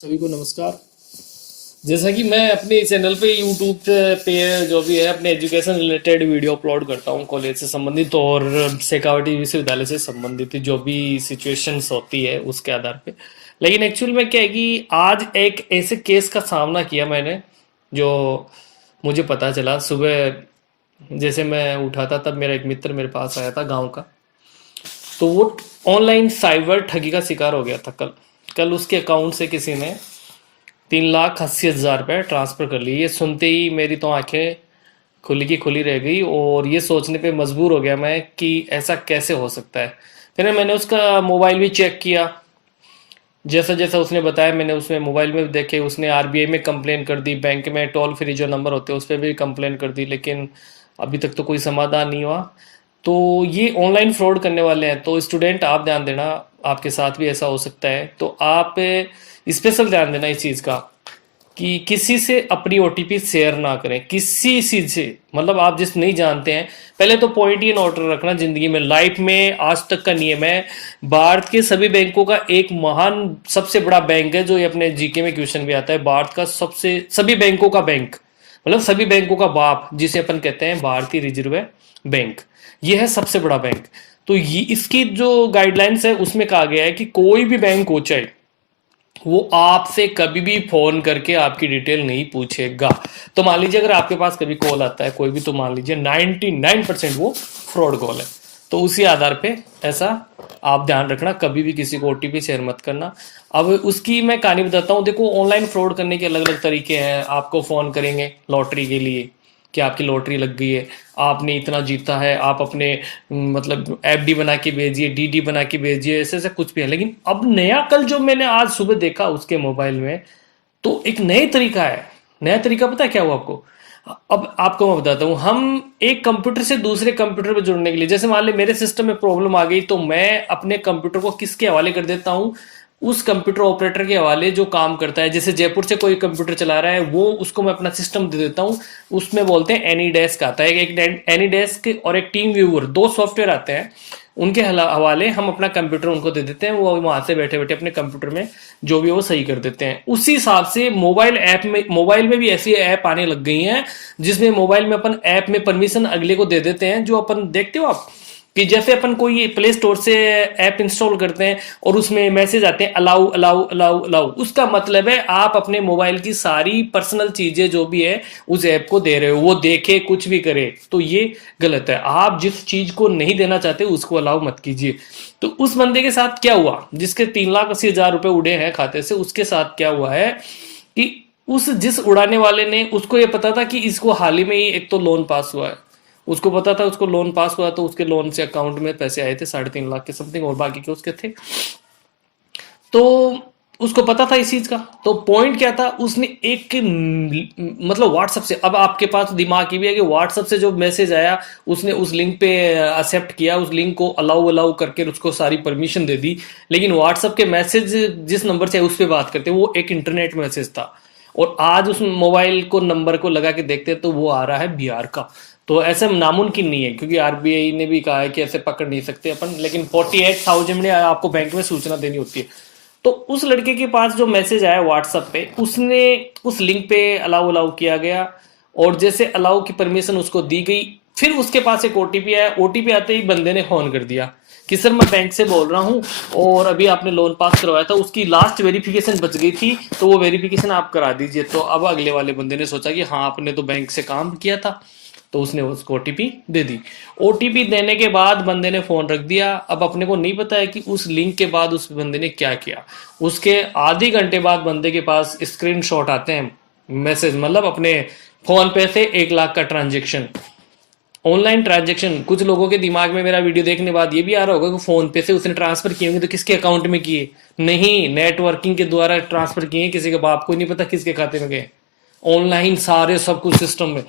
सभी को नमस्कार। जैसा कि मैं अपने चैनल पे यूट्यूब पे जो भी है अपने एजुकेशन रिलेटेड वीडियो अपलोड करता हूँ, कॉलेज से संबंधित और शेखावटी विश्वविद्यालय से संबंधित जो भी सिचुएशंस होती है उसके आधार पे। लेकिन एक्चुअल में क्या है कि आज एक ऐसे केस का सामना किया मैंने, जो मुझे पता चला सुबह। जैसे मैं उठा था तब मेरा एक मित्र मेरे पास आया था गांव का। तो वो ऑनलाइन साइबर ठगी का शिकार हो गया था। कल कल उसके अकाउंट से किसी ने 3,80,000 रुपये ट्रांसफ़र कर लिए। ये सुनते ही मेरी तो आंखें खुली की खुली रह गई और ये सोचने पे मजबूर हो गया मैं कि ऐसा कैसे हो सकता है। फिर मैंने उसका मोबाइल भी चेक किया। जैसा जैसा उसने बताया मैंने उसमें मोबाइल में भी देखे, उसने आरबीआई में कंप्लेन कर दी, बैंक में टोल फ्री जो नंबर होते हैं उस पर भी कंप्लेन कर दी, लेकिन अभी तक तो कोई समाधान नहीं हुआ। तो ये ऑनलाइन फ्रॉड करने वाले हैं, तो स्टूडेंट आप ध्यान देना, आपके साथ भी ऐसा हो सकता है। तो आप स्पेशल ध्यान देना इस चीज़ का कि किसी से अपनी ओटीपी शेयर ना करें, किसी चीज से। मतलब आप जिस नहीं जानते हैं, पहले तो पॉइंट ये नोट रखना, जिंदगी में लाइफ में आज तक का नियम है। भारत के सभी बैंकों का एक महान सबसे बड़ा बैंक है, जो ये अपने जीके में क्वेश्चन भी आता है, भारत का सबसे सभी बैंकों का बैंक, मतलब सभी बैंकों का बाप जिसे अपन कहते हैं भारतीय रिजर्व बैंक। ये है सबसे बड़ा बैंक। तो ये इसकी जो गाइडलाइंस है उसमें कहा गया है कि कोई भी बैंक हो चाहे, वो आपसे कभी भी फोन करके आपकी डिटेल नहीं पूछेगा। तो मान लीजिए अगर आपके पास कभी कॉल आता है कोई भी, तो मान लीजिए 99% वो फ्रॉड कॉल है। तो उसी आधार पे ऐसा आप ध्यान रखना, कभी भी किसी को ओटीपी शेयर मत करना। अब उसकी मैं कहानी बताता हूँ। देखो, ऑनलाइन फ्रॉड करने के अलग अलग तरीके हैं। आपको फ़ोन करेंगे लॉटरी के लिए कि आपकी लॉटरी लग गई है, आपने इतना जीता है, आप अपने मतलब एफडी बना के भेजिए, डीडी बना के भेजिए, ऐसे ऐसे कुछ भी है। लेकिन अब नया कल जो मैंने आज सुबह देखा उसके मोबाइल में, तो एक नए तरीका है। नया तरीका पता है क्या हुआ आपको? अब आपको मैं बताता हूँ। हम एक कंप्यूटर से दूसरे कंप्यूटर पे जुड़ने के लिए, जैसे मान ले मेरे सिस्टम में प्रॉब्लम आ गई, तो मैं अपने कंप्यूटर को किसके हवाले कर देता हूँ? उस कंप्यूटर ऑपरेटर के हवाले जो काम करता है। जैसे जयपुर से कोई कंप्यूटर चला रहा है, वो उसको मैं अपना सिस्टम दे देता हूँ। उसमें बोलते हैं एनी डेस्क आता है, एक एनी डेस्क और एक टीम व्यूअर, दो सॉफ्टवेयर आते हैं। उनके हवाले हम अपना कंप्यूटर उनको दे देते हैं, वो वहां से बैठे बैठे अपने कंप्यूटर में जो भी है वो सही कर देते हैं। उसी हिसाब से मोबाइल में भी ऐसी ऐप आने लग गई हैं, जिसमें मोबाइल में अपन ऐप में परमिशन अगले को दे देते हैं। जो अपन देखते हो आप कि जैसे अपन कोई प्ले स्टोर से ऐप इंस्टॉल करते हैं और उसमें मैसेज आते हैं अलाउ अलाउ अलाउ अलाउ, उसका मतलब है आप अपने मोबाइल की सारी पर्सनल चीजें जो भी है उस ऐप को दे रहे हो, वो देखे कुछ भी करे। तो ये गलत है। आप जिस चीज को नहीं देना चाहते उसको अलाउ मत कीजिए। तो उस बंदे के साथ क्या हुआ, जिसके 3,80,000 रुपए उड़े हैं खाते से, उसके साथ क्या हुआ है कि उस जिस उड़ाने वाले ने, उसको ये पता था कि इसको हाल ही में ही एक तो लोन पास हुआ है। उसको पता था उसको लोन पास हुआ, तो उसके लोन से अकाउंट में पैसे आए थे 3.5 लाख के समथिंग, और बाकी के उसके थे। तो उसको पता था इस चीज का। तो पॉइंट क्या था, उसने एक मतलब व्हाट्सएप से, अब आपके पास दिमाग की भी है कि व्हाट्सएप से जो मैसेज आया, उसने उस लिंक पे एक्सेप्ट किया, उस लिंक को अलाउ अलाउ करके उसको सारी परमिशन दे दी। लेकिन व्हाट्सएप के मैसेज जिस नंबर से उस पर बात करते हैं वो एक इंटरनेट मैसेज था, और आज उस मोबाइल को नंबर को लगा के देखते हैं तो वो आ रहा है बिहार का। तो ऐसे नामुमकिन नहीं है, क्योंकि आरबीआई ने भी कहा है कि ऐसे पकड़ नहीं सकते अपन, लेकिन 48,000 में आपको बैंक में सूचना देनी होती है। तो उस लड़के के पास जो मैसेज आया व्हाट्सएप पे, उसने उस लिंक पे अलाउ अलाउ किया गया, और जैसे अलाउ की परमिशन उसको दी गई, फिर उसके पास एक ओटीपी आया। ओटीपी आते ही बंदे ने फोन कर दिया कि सर मैं बैंक से बोल रहा हूँ, और अभी आपने लोन पास करवाया था, उसकी लास्ट वेरिफिकेशन बच गई थी, तो वो वेरिफिकेशन आप करा दीजिए। तो अब अगले वाले बंदे ने सोचा कि हाँ, आपने तो बैंक से काम किया था, तो उसने उसको ओटीपी दे दी। ओटीपी देने के बाद बंदे ने फोन रख दिया। अब अपने को नहीं पता है कि उस लिंक के बाद उस बंदे ने क्या किया। उसके आधे घंटे बाद बंदे के पास स्क्रीनशॉट आते हैं, मैसेज, मतलब अपने फोन पे से 1 लाख का ट्रांजेक्शन, ऑनलाइन ट्रांजेक्शन। कुछ लोगों के दिमाग में मेरा वीडियो देखने के बाद ये भी आ रहा होगा कि फोन पे से उसने ट्रांसफर किए होंगे, तो किसके अकाउंट में किए? नहीं, नेटवर्किंग के द्वारा ट्रांसफर किए, किसी के बाप को नहीं पता किसके खाते में गए। ऑनलाइन सारे सब कुछ सिस्टम में।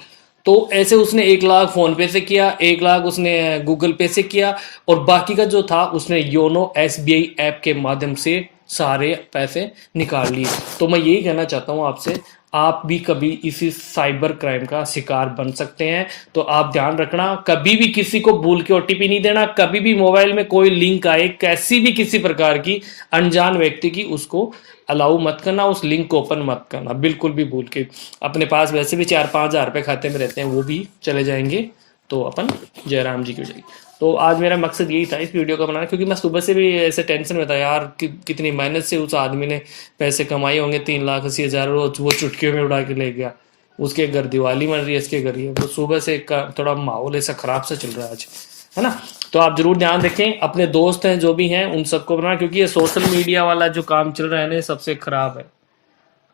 तो ऐसे उसने 1 लाख फोन पे से किया, 1 लाख उसने गूगल पे से किया, और बाकी का जो था उसने योनो एसबीआई ऐप के माध्यम से सारे पैसे निकाल लिए। तो मैं यही कहना चाहता हूँ आपसे, आप भी कभी इसी साइबर क्राइम का शिकार बन सकते हैं। तो आप ध्यान रखना, कभी भी किसी को भूल के ओटीपी नहीं देना। कभी भी मोबाइल में कोई लिंक आए कैसी भी किसी प्रकार की अनजान व्यक्ति की, उसको अलाउ मत करना, उस लिंक को ओपन मत करना बिल्कुल भी भूल के। अपने पास वैसे भी 4-5 हज़ार रुपये खाते में रहते हैं, वो भी चले जाएंगे। तो अपन जयराम जी की हो जाएगी। तो आज मेरा मकसद यही था इस वीडियो का बनाना, क्योंकि मैं सुबह से भी ऐसे टेंशन में था यार कितनी मेहनत से उस आदमी ने पैसे कमाए होंगे, 3 लाख 80 हज़ार, वो चुटकियों में उड़ा के ले गया। उसके घर दिवाली मन रही है, इसके घर ही है। वो सुबह से थोड़ा माहौल ऐसा खराब सा चल रहा है आज, है ना। तो आप जरूर ध्यान रखें, अपने दोस्त हैं जो भी हैं उन सबको बनाना, क्योंकि ये सोशल मीडिया वाला जो काम चल रहा है ना, ये सबसे खराब है।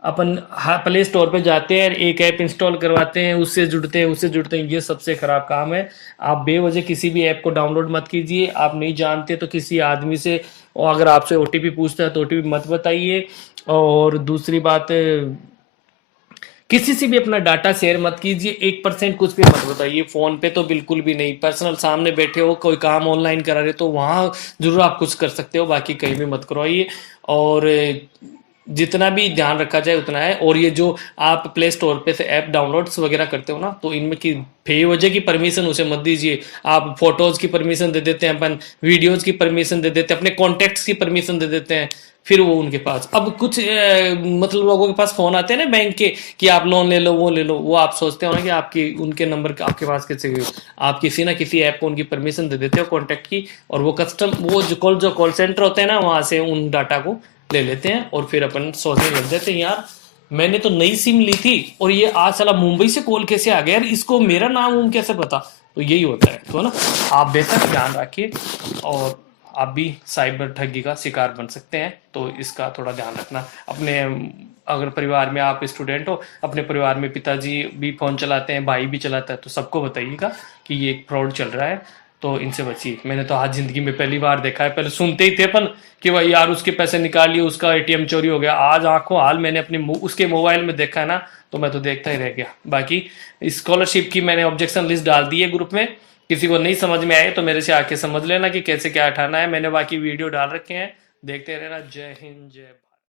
अपन प्ले स्टोर पे जाते हैं, एक ऐप इंस्टॉल करवाते हैं, उससे जुड़ते हैं, ये सबसे खराब काम है। आप बेवजह किसी भी ऐप को डाउनलोड मत कीजिए। आप नहीं जानते तो किसी आदमी से, और अगर आपसे ओटीपी पूछता है तो ओटीपी मत बताइए। और दूसरी बात, किसी से भी अपना डाटा शेयर मत कीजिए। 1% कुछ भी मत बताइए, फोन पे तो बिल्कुल भी नहीं। पर्सनल सामने बैठे हो, कोई काम ऑनलाइन करा रहे तो वहां जरूर आप कुछ कर सकते हो, बाकी कहीं भी मत करवाइए। और जितना भी ध्यान रखा जाए उतना है। और ये जो आप प्ले स्टोर पे से ऐप डाउनलोड्स वगैरह करते हो ना, तो इनमें की बेवजह की परमिशन उसे मत दीजिए। आप फोटोज की परमिशन दे देते हैं, अपन वीडियोज की परमिशन दे देते हैं, अपने कॉन्टेक्ट्स की परमिशन दे देते हैं। फिर वो उनके पास, अब कुछ मतलब लोगों के पास फोन आते हैं ना बैंक के, कि आप लोन ले लो, वो ले लो। वो आप सोचते हो ना कि आपकी उनके नंबर आपके पास कैसे गए। आप किसी ना किसी ऐप को उनकी परमिशन दे देते हो कॉन्टैक्ट की, और वो जो कॉल सेंटर होते हैं ना, वहां से उन डाटा को ले लेते हैं। और फिर अपन सोचने लग जाते हैं यार, मैंने तो नई सिम ली थी और ये आज साला मुंबई से कॉल कैसे आ गया यार, इसको मेरा नाम उम कैसे पता। तो यही होता है, तो ना आप बेहतर ध्यान रखिए। और आप भी साइबर ठगी का शिकार बन सकते हैं, तो इसका थोड़ा ध्यान रखना। अपने अगर परिवार में आप स्टूडेंट हो, अपने परिवार में पिताजी भी फ़ोन चलाते हैं, भाई भी चलाता है, तो सबको बताइएगा कि ये एक फ्रॉड चल रहा है, तो इनसे बचिए। मैंने तो आज ज़िंदगी में पहली बार देखा है। पहले सुनते ही थे अपन कि भाई यार उसके पैसे निकालिए, उसका एटीएम चोरी हो गया। आज आंखों हाल मैंने अपने उसके मोबाइल में देखा है ना, तो मैं तो देखता ही रह गया। बाकी स्कॉलरशिप की मैंने ऑब्जेक्शन लिस्ट डाल दी है ग्रुप में, किसी को नहीं समझ में आए तो मेरे से आके समझ लेना कि कैसे क्या हटाना है। मैंने बाकी वीडियो डाल रखे हैं, देखते रहना। जय हिंद, जय भारत।